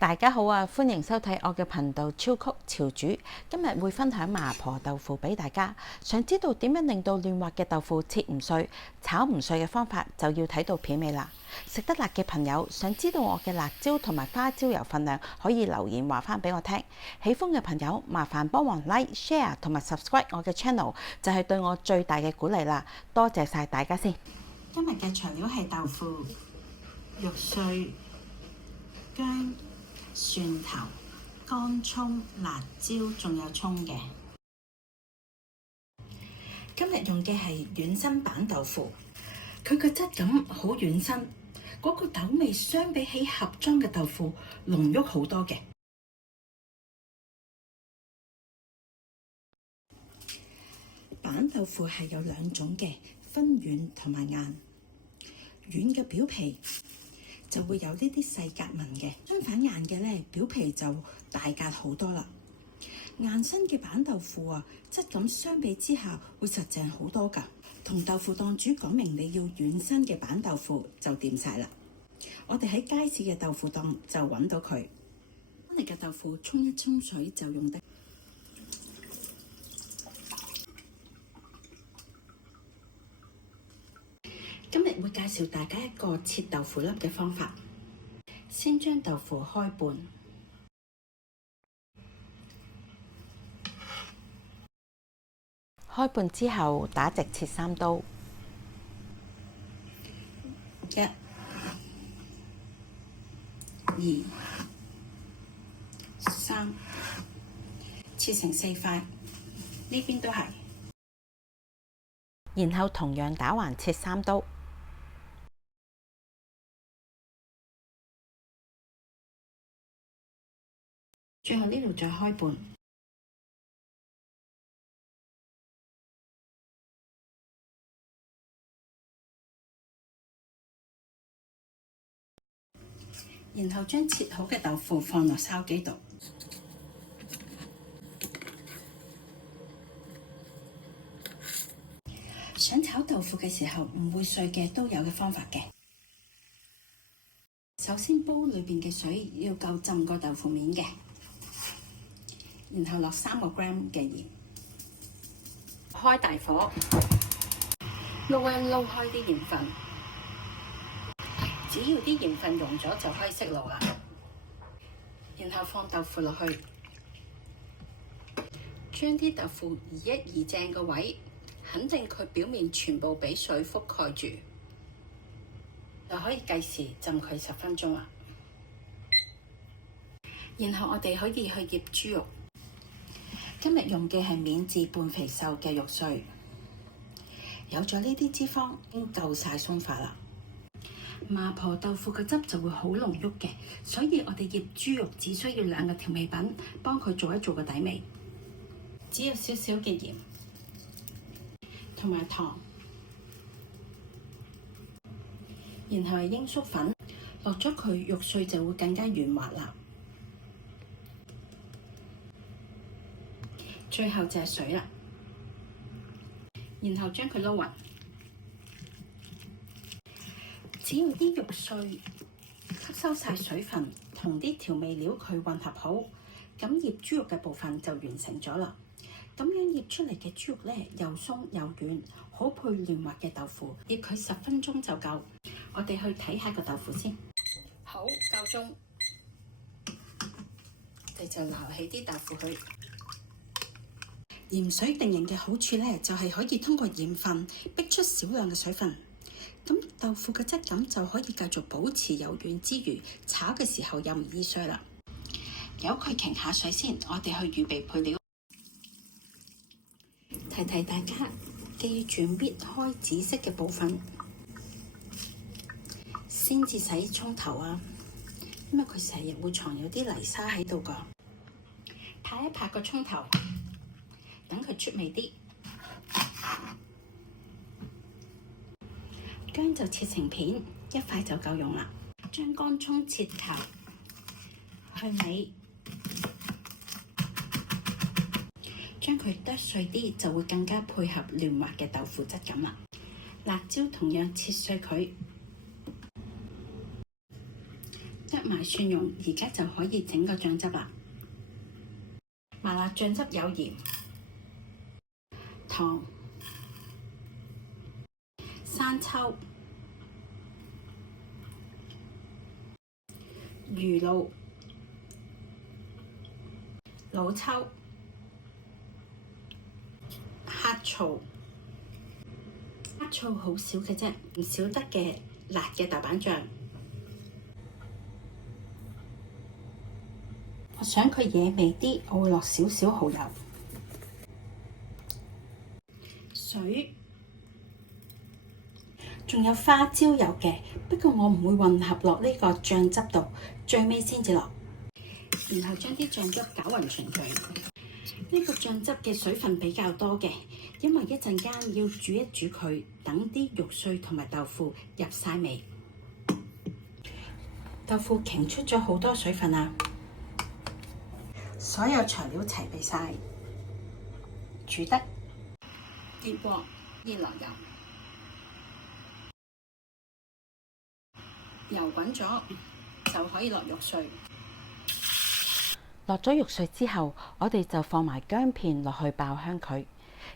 大家好啊，歡迎收睇我嘅頻道超曲潮煮。今日會分享麻婆豆腐俾大家。想知道點樣令到嫩滑嘅豆腐切唔碎、炒唔碎嘅方法，就要睇到片尾啦。食得辣嘅朋友想知道我嘅辣椒同埋花椒油份量，可以留言話翻俾我聽。喜歡嘅朋友麻煩幫忙 like、share 同埋 subscribe 我嘅 channel，就係對我最大嘅鼓勵啦。多謝晒大家先。今日嘅材料係豆腐、肉碎、薑、蒜頭、乾葱、辣椒，仲有葱嘅。今日用嘅係軟身板豆腐，佢個質感好軟身，嗰個豆味相比起盒裝嘅豆腐濃郁好多嘅。板豆腐係有兩種嘅，分軟同埋硬。軟嘅表皮就會有呢啲細格紋嘅，相反硬嘅咧表皮就大格好多啦。硬身嘅板豆腐啊，質感相比之下會實淨好多㗎。同豆腐檔主講明你要軟身嘅板豆腐就掂晒啦。我哋喺街市嘅豆腐檔就揾到佢。你嘅豆腐沖一沖水就用得。今日會介紹大家一個切豆腐粒嘅方法。先將豆腐開半，開半之後打直切3刀1、2、3，切成4塊，呢邊都係。然後同樣打橫切3刀。最後呢度再開半，然後將切好嘅豆腐放落筲箕度。想炒豆腐嘅時候唔會碎嘅都有嘅方法嘅。首先煲裏邊嘅水要夠浸個豆腐面嘅。然後落3個 gram 嘅鹽，開大火，撈一撈開啲鹽分，只要啲鹽分溶咗就可以熄爐啦。然後放豆腐落去，將啲豆腐移一移正個位，肯定佢表面全部俾水覆蓋住，就可以計時浸佢10分鐘啦。然後我哋可以去醃豬肉。今日用嘅係免治半肥瘦嘅肉碎，有咗呢啲脂肪已經夠晒鬆化啦。麻婆豆腐嘅汁就會好濃郁嘅，所以我哋醃豬肉只需要2個調味品幫佢做一做個底味，只要少少嘅鹽同埋糖，然後係鷹粟粉，落咗佢肉碎就會更加軟滑啦。最後就係水啦，然後將佢撈勻。只要啲肉碎吸收晒水分，同啲調味料佢混合好，咁醃豬肉嘅部分就完成咗啦。咁樣醃出嚟嘅豬肉咧，又鬆又軟，好配嫩滑嘅豆腐。醃佢10分鐘就夠。我哋去睇下個豆腐先。好，夠鐘，我哋就撈起啲豆腐去。鹽水定型嘅好處咧，就係可以通過鹽分逼出少量嘅水分，咁豆腐嘅質感就可以繼續保持柔軟之餘，炒嘅時候又唔易碎啦。由佢擎下水先，我哋去預備配料。提提大家，記住搣開紫色嘅部分，先至洗葱頭啊，因為佢成日會藏有啲泥沙喺度㗎。拍一拍個葱頭。等佢出味啲，薑就切成片，1塊就夠用啦。將乾葱切頭，去尾，將佢剁碎啲，就會更加配合嫩滑嘅豆腐質感啦。辣椒同樣切碎佢，埋蒜蓉，而家就可以整個醬汁啦。麻辣醬汁有鹽、糖、生抽、魚露、老抽、黑醋。黑醋好少嘅啫，唔少得嘅辣嘅豆瓣醬。我想佢惹味啲，我會落少少蠔油、水，仲有花椒油嘅，不過我唔會混合落呢個醬汁度，最尾先至落。然後將啲醬汁攪勻勻佢。呢個醬汁嘅水分比較多嘅，因為一陣間要煮一煮佢，等啲肉碎同埋豆腐入晒味。豆腐擎出咗好多水分啊！所有材料齊備晒，煮得熱鍋熱落油，油滾咗就可以落肉碎。落咗肉碎之後，我哋就放埋薑片落去爆香佢，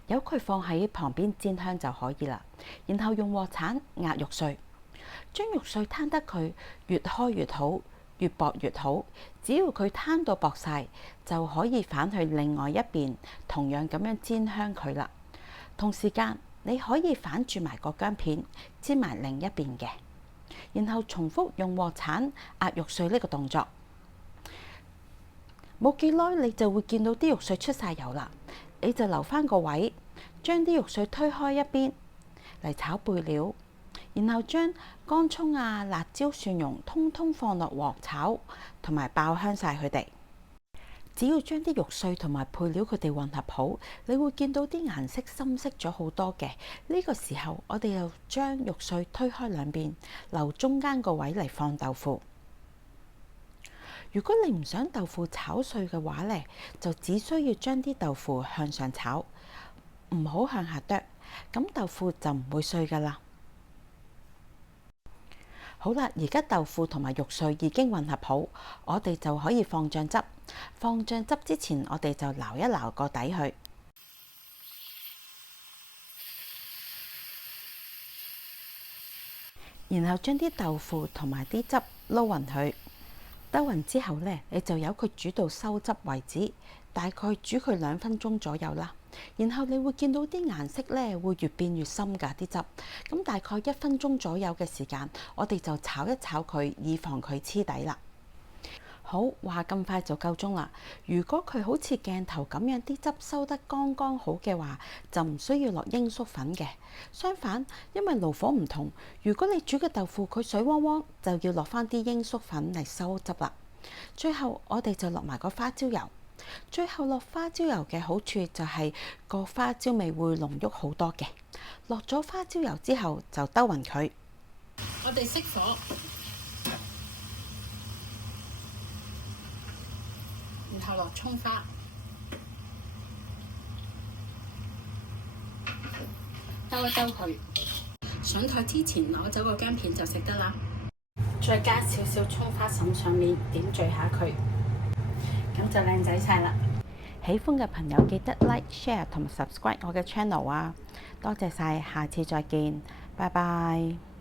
由佢放喺旁邊煎香就可以啦。然後用鑊鏟壓肉碎，將肉碎攤得佢越開越好，越薄越好。只要佢攤到薄晒，就可以反去另外一邊，同樣咁樣煎香佢啦。同時間你可以反住埋個薑片，煎埋另一邊嘅，然後重複用鑊鏟壓肉碎呢個動作。冇幾耐，你就會見到啲肉碎出晒油啦。你就留返個位，將啲肉碎推開一邊嚟炒備料，然後將乾葱啊、辣椒、蒜蓉通通放落鑊炒，同埋爆香晒佢哋。只要將啲肉碎同埋配料佢哋混合好，你會見到啲顏色深色咗好多嘅。呢個時候，我哋又將肉碎推開兩邊，留中間個位嚟放豆腐。如果你唔想豆腐炒碎嘅話呢，就只需要將啲豆腐向上炒，唔好向下剁，咁豆腐就唔會碎噶啦。好啦，而家豆腐同埋肉碎已經混合好，我哋就可以放醬汁。放醬汁之前，我哋就撈一撈個底去，然後將啲豆腐同埋啲汁撈勻佢。兜勻之後呢，你就由佢煮到收汁為止，大概煮佢2分鐘左右啦。然後你會見到啲顏色呢會越變越深㗎啲汁。咁大概1分鐘左右嘅時間，我哋就炒一炒佢，以防佢黐底啦。好，話咁快就夠鐘啦。如果佢好似鏡頭咁樣啲汁收得剛剛好嘅話，就唔需要落鷹粟粉嘅。相反，因為爐火唔同，如果你煮嘅豆腐佢水汪汪，就要落返啲鷹粟粉嚟收汁啦。最後我哋就落埋個花椒油。最後落花椒油嘅好處就係個花椒味會濃郁好多嘅。落咗花椒油之後就兜勻佢。我哋熄火。然後落葱花，兜一兜佢。上台之前攞走個薑片就食得啦。再加少少葱花滲上面，點綴下佢，咁就靚仔晒啦。喜歡嘅朋友記得 like、share 同埋 subscribe 我嘅 channel 啊！多謝晒，下次再見，拜拜。